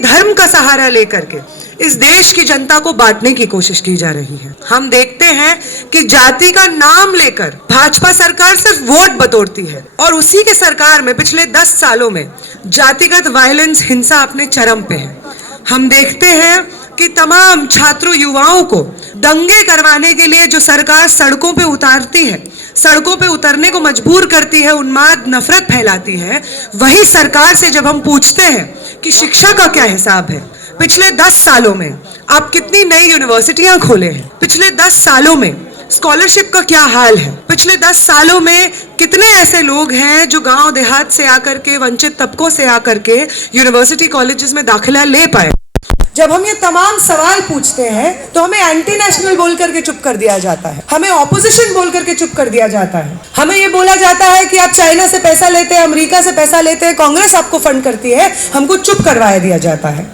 धर्म का सहारा लेकर के इस देश की जनता को बांटने की कोशिश की जा रही है। हम देखते हैं कि जाति का नाम लेकर भाजपा सरकार सिर्फ वोट बटोरती है और उसी के सरकार में पिछले 10 सालों में जातिगत वायलेंस, हिंसा अपने चरम पे है। हम देखते हैं कि तमाम छात्रों युवाओं को दंगे करवाने के लिए जो सरकार सड़कों पे उतारती है, सड़कों पे उतरने को मजबूर करती है, उन्माद नफरत फैलाती है, वही सरकार से जब हम पूछते हैं कि शिक्षा का क्या हिसाब है, पिछले 10 सालों में आप कितनी नई यूनिवर्सिटियां खोले हैं, पिछले 10 सालों में स्कॉलरशिप का क्या हाल है, पिछले 10 सालों में कितने ऐसे लोग हैं जो गांव देहात से आकर के, वंचित तबकों से आकर के यूनिवर्सिटी कॉलेजेस में दाखिला ले पाए। जब हम ये तमाम सवाल पूछते हैं तो हमें एंटी नेशनल बोल करके चुप कर दिया जाता है, हमें ऑपोजिशन बोल करके चुप कर दिया जाता है, हमें ये बोला जाता है कि आप चाइना से पैसा लेते हैं, अमेरिका से पैसा लेते हैं, कांग्रेस आपको फंड करती है, हमको चुप करवाया दिया जाता है।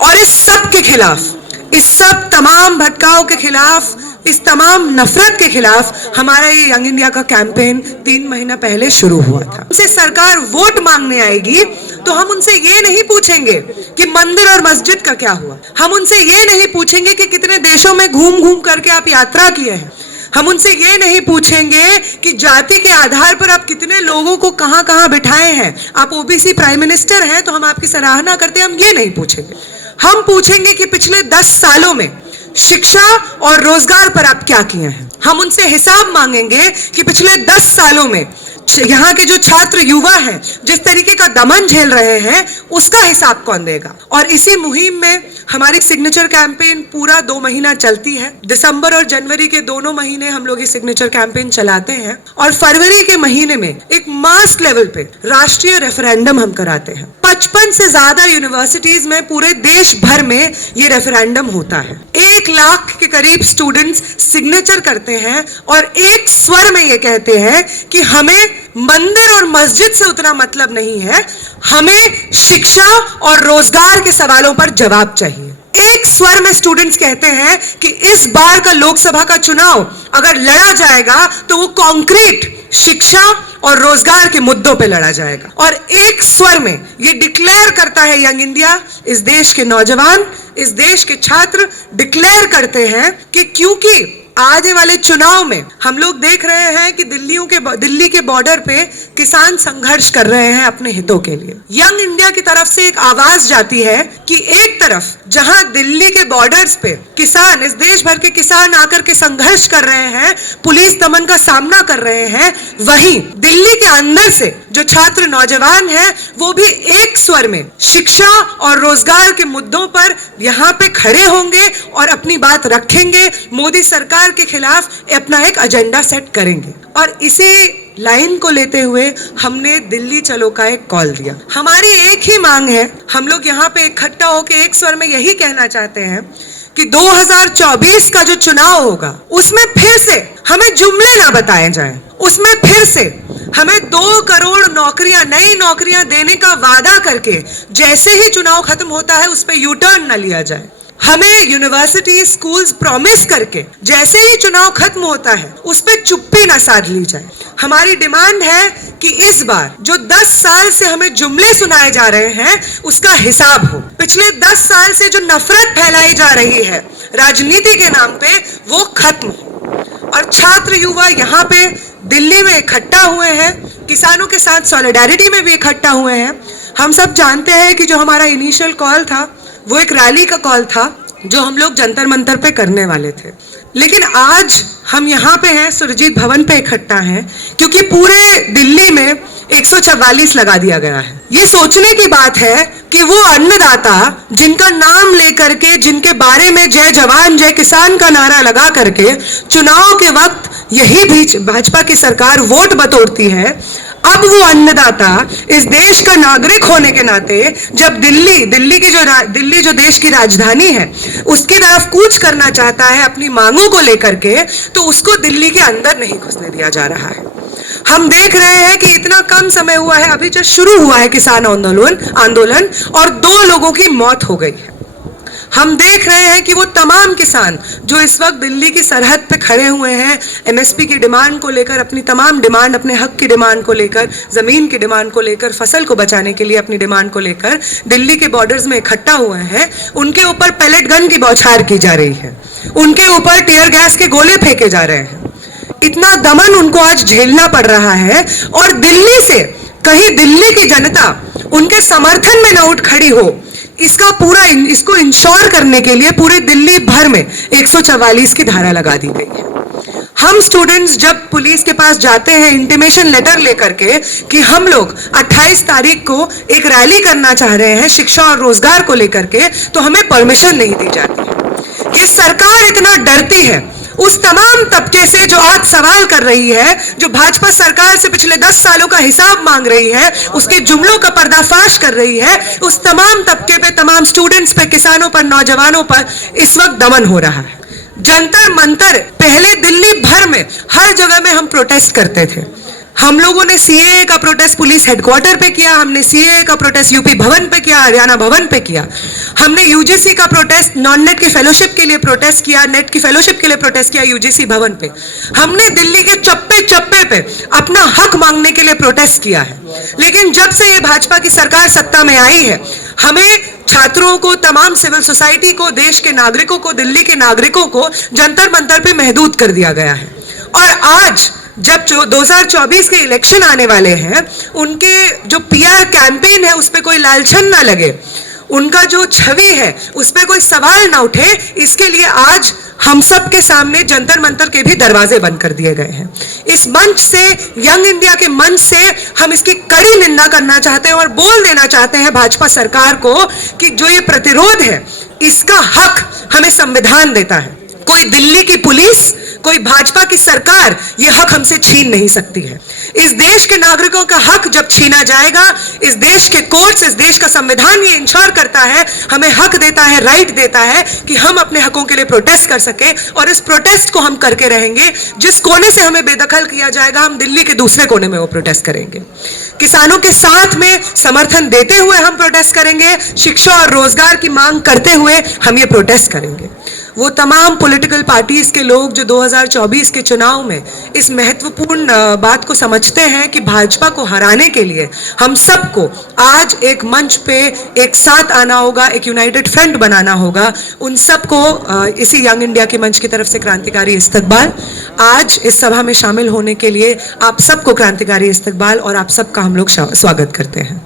और इस सब के खिलाफ, इस सब तमाम भटकाव के खिलाफ, इस तमाम नफरत के खिलाफ हमारा ये यंग इंडिया का कैंपेन 3 महीना पहले शुरू हुआ था। हमसे सरकार वोट मांगने आएगी तो हम उनसे ये नहीं पूछेंगे कि मंदिर और मस्जिद का क्या हुआ, हम उनसे ये नहीं पूछेंगे कि कितने देशों में घूम घूम करके आप यात्रा किए हैं, हम उनसे ये नहीं पूछेंगे कि जाति के आधार पर आप कितने लोगों को कहां कहां बिठाए हैं, आप ओबीसी प्राइम मिनिस्टर हैं तो हम आपकी सराहना करते हैं, हम ये नहीं पूछेंगे। हम पूछेंगे कि पिछले 10 सालों में शिक्षा और रोजगार पर आप क्या किए हैं। हम उनसे हिसाब मांगेंगे कि पिछले 10 सालों में यहाँ के जो छात्र युवा हैं जिस तरीके का दमन झेल रहे हैं उसका हिसाब कौन देगा। और इसी मुहिम में हमारी सिग्नेचर कैंपेन पूरा 2 महीना चलती है। दिसंबर और जनवरी के दोनों महीने हम लोग ये सिग्नेचर कैंपेन चलाते हैं और फरवरी के महीने में एक मास लेवल पे राष्ट्रीय रेफरेंडम हम कराते हैं। 55 से ज्यादा यूनिवर्सिटीज में पूरे देश भर में ये रेफरेंडम होता है। 1 लाख के करीब स्टूडेंट्स सिग्नेचर करते हैं और एक स्वर में ये कहते हैं कि हमें मंदिर और मस्जिद से उतना मतलब नहीं है, हमें शिक्षा और रोजगार के सवालों पर जवाब चाहिए। एक स्वर में स्टूडेंट्स कहते हैं कि इस बार का लोकसभा का चुनाव अगर लड़ा जाएगा तो वो कॉन्क्रीट शिक्षा और रोजगार के मुद्दों पे लड़ा जाएगा। और एक स्वर में ये डिक्लेयर करता है यंग इंडिया, इस देश के नौजवान, इस देश के छात्र डिक्लेयर करते हैं कि क्योंकि आने वाले चुनाव में हम लोग देख रहे हैं कि दिल्ली के बॉर्डर पे किसान संघर्ष कर रहे हैं अपने हितों के लिए। यंग इंडिया की तरफ से एक आवाज जाती है कि एक तरफ जहां दिल्ली के बॉर्डर्स पे किसान, इस देश भर के किसान आकर के संघर्ष कर रहे हैं, पुलिस दमन का सामना कर रहे हैं, वहीं दिल्ली के अंदर से जो छात्र नौजवान हैं वो भी एक स्वर में शिक्षा और रोजगार के मुद्दों पर यहाँ पे खड़े होंगे और अपनी बात रखेंगे, मोदी सरकार के खिलाफ अपना एक एजेंडा सेट करेंगे। और इसी लाइन को लेते हुए हमने दिल्ली चलो का एक कॉल दिया। हमारी एक ही मांग है, हम लोग यहाँ पे इकट्ठा होकर एक स्वर में यही कहना चाहते हैं कि 2024 का जो चुनाव होगा उसमें फिर से हमें जुमले ना बताए जाएं, उसमें फिर से हमें 2 करोड़ नौकरियां, नई नौकरियां देने का वादा करके जैसे ही चुनाव खत्म होता है उस पर यू टर्न न लिया जाए। हमें यूनिवर्सिटी स्कूल्स प्रॉमिस करके जैसे ही चुनाव खत्म होता है उस पर चुप्पी ना साध ली जाए। हमारी डिमांड है कि इस बार जो 10 साल से हमें जुमले सुनाए जा रहे हैं उसका हिसाब हो। पिछले 10 साल से जो नफरत फैलाई जा रही है राजनीति के नाम पे वो खत्म हो। और छात्र युवा यहाँ पे दिल्ली में इकट्ठा हुए हैं, किसानों के साथ सॉलिडारिटी में भी इकट्ठा हुए हैं। हम सब जानते हैं कि जो हमारा इनिशियल कॉल था वो एक रैली का कॉल था जो हम लोग जंतर मंतर पे करने वाले थे, लेकिन आज हम यहाँ पे हैं, सुरजीत भवन पे इकट्ठा हैं क्योंकि पूरे दिल्ली में 144 लगा दिया गया है। ये सोचने की बात है कि वो अन्नदाता जिनका नाम लेकर के, जिनके बारे में जय जवान जय किसान का नारा लगा करके चुनाव के वक्त यही भी भाजपा की सरकार वोट बटोरती है, अब वो अन्नदाता इस देश का नागरिक होने के नाते जब दिल्ली जो देश की राजधानी है उसकी तरफ कूच करना चाहता है अपनी मांगों को लेकर के, तो उसको दिल्ली के अंदर नहीं घुसने दिया जा रहा है। हम देख रहे हैं कि इतना कम समय हुआ है, अभी जब शुरू हुआ है किसान आंदोलन और 2 लोगों की मौत हो गई है। हम देख रहे हैं कि वो तमाम किसान जो इस वक्त दिल्ली की सरहद पे खड़े हुए हैं, एमएसपी की डिमांड को लेकर, अपनी तमाम डिमांड, अपने हक की डिमांड को लेकर, जमीन की डिमांड को लेकर, फसल को बचाने के लिए अपनी डिमांड को लेकर दिल्ली के बॉर्डर्स में इकट्ठा हुए हैं, उनके ऊपर पैलेट गन की बौछार की जा रही है, उनके ऊपर टीयर गैस के गोले फेंके जा रहे हैं। इतना दमन उनको आज झेलना पड़ रहा है, और दिल्ली से कहीं दिल्ली की जनता उनके समर्थन में न उठ खड़ी हो, इसको इंश्योर करने के लिए पूरे दिल्ली भर में 144 की धारा लगा दी गई है। हम स्टूडेंट्स जब पुलिस के पास जाते हैं इंटीमेशन लेटर लेकर के कि हम लोग 28 तारीख को एक रैली करना चाह रहे हैं शिक्षा और रोजगार को लेकर के, तो हमें परमिशन नहीं दी जाती। ये सरकार इतना डरती है उस तमाम तबके से जो आज सवाल कर रही है, जो भाजपा सरकार से पिछले 10 सालों का हिसाब मांग रही है, उसके जुमलों का पर्दाफाश कर रही है, उस तमाम तबके पे, तमाम स्टूडेंट्स पे, किसानों पर, नौजवानों पर इस वक्त दमन हो रहा है। जंतर मंतर, पहले दिल्ली भर में हर जगह में हम प्रोटेस्ट करते थे। हम लोगों ने सीएए का प्रोटेस्ट पुलिस हेडक्वार्टर पे किया, हमने सीएए का प्रोटेस्ट यूपी भवन पे किया, हरियाणा भवन पे किया, हमने यूजीसी का प्रोटेस्ट नॉन नेट की फेलोशिप के लिए प्रोटेस्ट किया, नेट की फेलोशिप के लिए प्रोटेस्ट किया यूजीसी भवन पे। हमने दिल्ली के चप्पे चप्पे पे अपना हक मांगने के लिए प्रोटेस्ट किया है। लेकिन जब से ये भाजपा की सरकार सत्ता में आई है, हमें छात्रों को, तमाम सिविल सोसाइटी को, देश के नागरिकों को, दिल्ली के नागरिकों को जंतर मंतर पे महदूद कर दिया गया है। और आज जब 2024 के इलेक्शन आने वाले हैं, उनके जो पीआर कैंपेन है उस पे कोई लालछन ना लगे, उनका जो छवि है उस पे कोई सवाल ना उठे, इसके लिए आज हम सब के सामने जंतर मंतर के भी दरवाजे बंद कर दिए गए हैं। इस मंच से, यंग इंडिया के मंच से हम इसकी कड़ी निंदा करना चाहते हैं और बोल देना चाहते हैं भाजपा सरकार को कि जो ये प्रतिरोध है, इसका हक हमें संविधान देता है। कोई दिल्ली की पुलिस, कोई भाजपा की सरकार ये हक हमसे छीन नहीं सकती है। इस देश के नागरिकों का हक जब छीना जाएगा, इस देश के कोर्ट्स, इस देश का संविधान ये इंश्योर करता है, हमें हक देता है, राइट देता है कि हम अपने हकों के लिए प्रोटेस्ट कर सके, और इस प्रोटेस्ट को हम करके रहेंगे। जिस कोने से हमें बेदखल किया जाएगा, हम दिल्ली के दूसरे कोने में वो प्रोटेस्ट करेंगे। किसानों के साथ में समर्थन देते हुए हम प्रोटेस्ट करेंगे, शिक्षा और रोजगार की मांग करते हुए हम ये प्रोटेस्ट करेंगे। वो तमाम पॉलिटिकल पार्टीज के लोग जो 2024 के चुनाव में इस महत्वपूर्ण बात को समझते हैं कि भाजपा को हराने के लिए हम सबको आज एक मंच पे एक साथ आना होगा, एक यूनाइटेड फ्रंट बनाना होगा, उन सबको इसी यंग इंडिया के मंच की तरफ से क्रांतिकारी इस्तकबाल। आज इस सभा में शामिल होने के लिए आप सबको क्रांतिकारी इस्तकबाल, और आप सबका हम लोग स्वागत करते हैं।